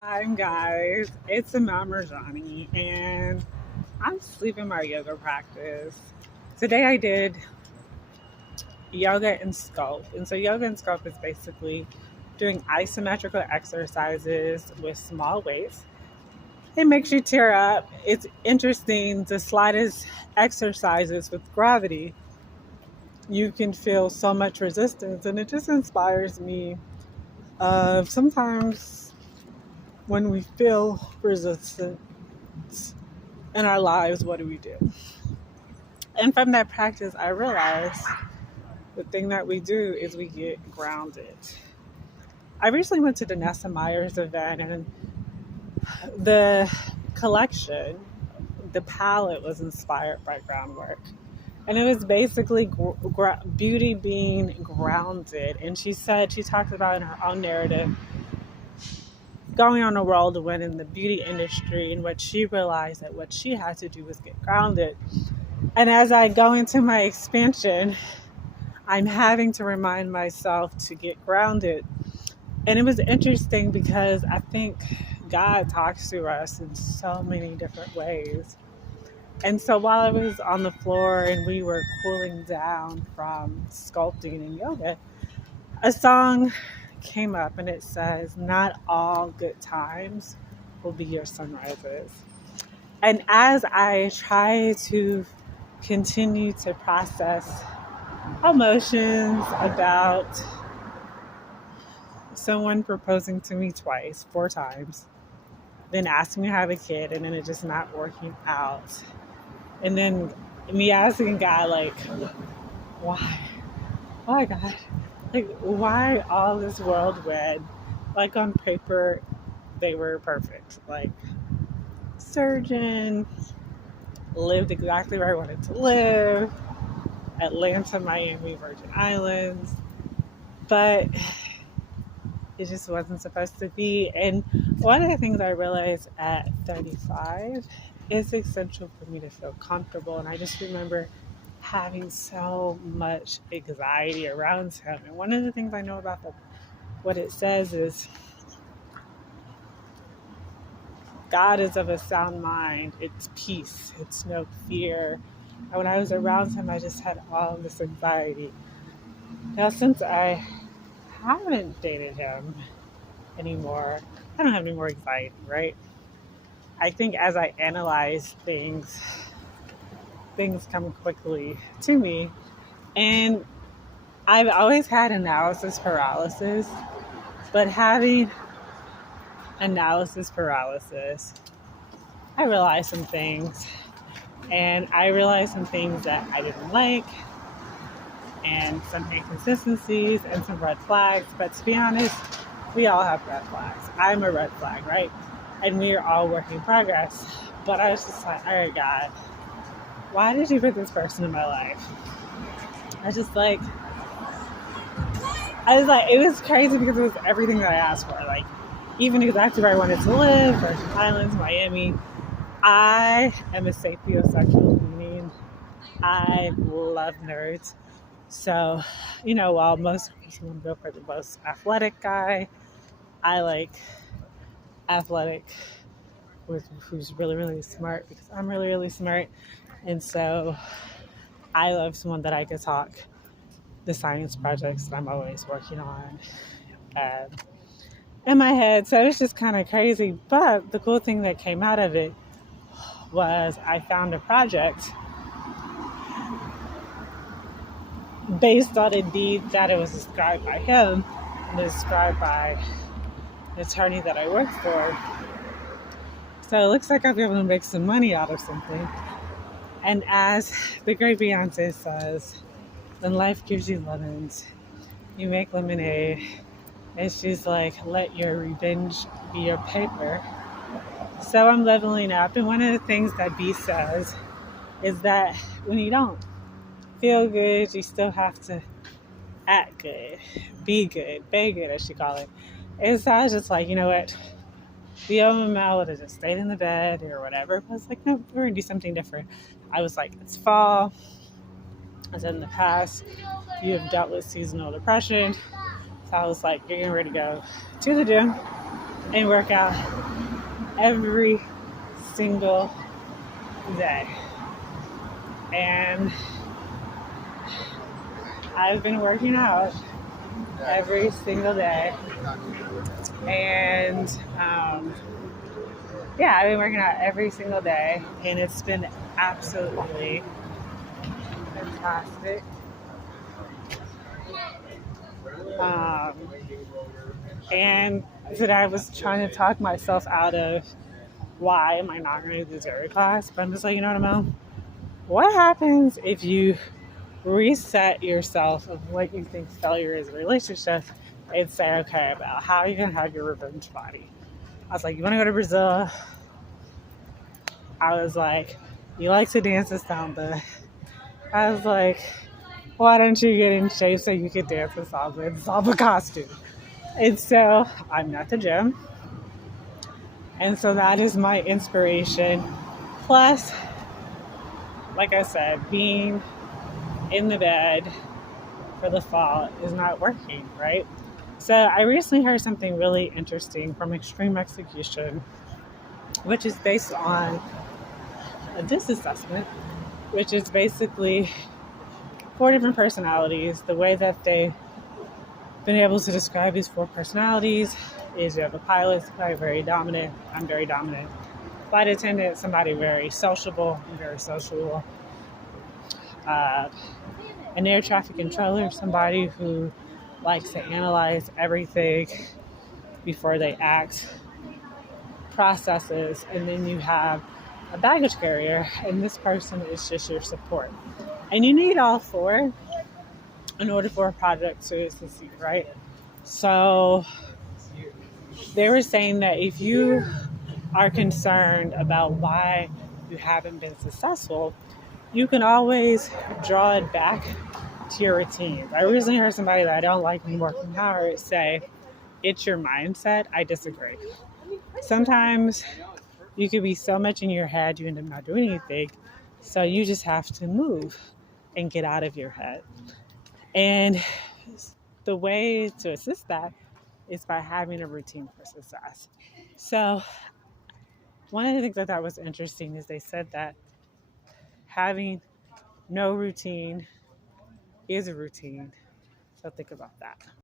Hi guys, it's Imam Rajani and I'm sleeping my yoga practice. Today I did yoga and sculpt. And so yoga and sculpt is basically doing isometrical exercises with small weights. It makes you tear up. It's interesting. The slightest exercises with gravity, you can feel so much resistance and it just inspires me of sometimes when we feel resistance in our lives, what do we do? And from that practice, I realized the thing that we do is we get grounded. I recently went to the Nessa Myers event, and the collection, the palette was inspired by groundwork. And it was basically beauty being grounded. And she talked about in her own narrative going on a whirlwind in the beauty industry, and what she realized that what she had to do was get grounded. And as I go into my expansion, I'm having to remind myself to get grounded. And it was interesting because I think God talks to us in so many different ways. And so while I was on the floor and we were cooling down from sculpting and yoga, a song came up and it says, "Not all good times will be your sunrises." And as I try to continue to process emotions about someone proposing to me twice, 4 times, then asking me to have a kid, and then it just not working out. And then me asking God, like, why? Why, God? Like, why all this whirlwind? Like, on paper, they were perfect. Like, surgeon, lived exactly where I wanted to live, Atlanta, Miami, Virgin Islands. But it just wasn't supposed to be. And one of the things I realized at 35 is essential for me to feel comfortable. And I just remember having so much anxiety around him. And one of the things I know about what it says is God is of a sound mind. It's peace. It's no fear. And when I was around him, I just had all of this anxiety. Now, since I haven't dated him anymore, I don't have any more anxiety, right? I think as I analyze things come quickly to me. And I've always had analysis paralysis, but having analysis paralysis, I realized some things. And I realized some things that I didn't like, and some inconsistencies, and some red flags. But to be honest, we all have red flags. I'm a red flag, right? And we are all work in progress. But I was just like, all right, God, why did you put this person in my life? I just like, I was like, it was crazy because it was everything that I asked for. Like, even exactly where I wanted to live, Virgin Islands, Miami. I am a sapiosexual, meaning I love nerds. So, while most people want to go for the most athletic guy, I like athletic who's really, really smart because I'm really, really smart. And so I love someone that I could talk the science projects that I'm always working on uh, in my head. So it's just kind of crazy. But the cool thing that came out of it was I found a project based on a deed that it was described by him and described by the attorney that I work for. So it looks like I'll be able to make some money out of something. And as the great Beyonce says, when life gives you lemons, you make lemonade. And she's like, let your revenge be your paper. So I'm leveling up. And one of the things that B says is that when you don't feel good, you still have to act good, be good, as she call it. And so I was just like, you know what? The OML would have just stayed in the bed or whatever. I was like, no, we're going to do something different. I was like, it's fall. I said in the past, you have dealt with seasonal depression. So I was like, you're getting ready to go to the gym. and work out every single day. And I've been working out every single day. And yeah, I've been working out every single day, and it's been absolutely fantastic. Um, and that I was trying to talk myself out of why am I not going to do the Zuri class? But I'm just like, you know what, Mel? What happens if you reset yourself of what you think failure is in a relationship and say, okay, about how you can have your revenge body? I was like, you want to go to Brazil? I was like, you like to dance a samba. I was like, why don't you get in shape so you can dance a samba in samba costume? And so I'm at the gym. And so that is my inspiration. Plus, like I said, being in the bed for the fall is not working, right? So I recently heard something really interesting from Extreme Execution, which is based on a DISC assessment, which is basically 4 different personalities. The way that they've been able to describe these 4 personalities is you have a pilot, somebody very dominant. I'm very dominant. Flight attendant, somebody very sociable. I'm very sociable. An air traffic controller, somebody who likes to analyze everything before they act, processes, and then you have a baggage carrier, and this person is just your support. And you need all 4 in order for a project to succeed, right? So they were saying that if you are concerned about why you haven't been successful, you can always draw it back to your routines. I recently heard somebody that I don't like in working hard say, it's your mindset. I disagree. Sometimes you could be so much in your head, you end up not doing anything. So you just have to move and get out of your head. And the way to assist that is by having a routine for success. So one of the things I thought was interesting is they said that having no routine is a routine. So think about that.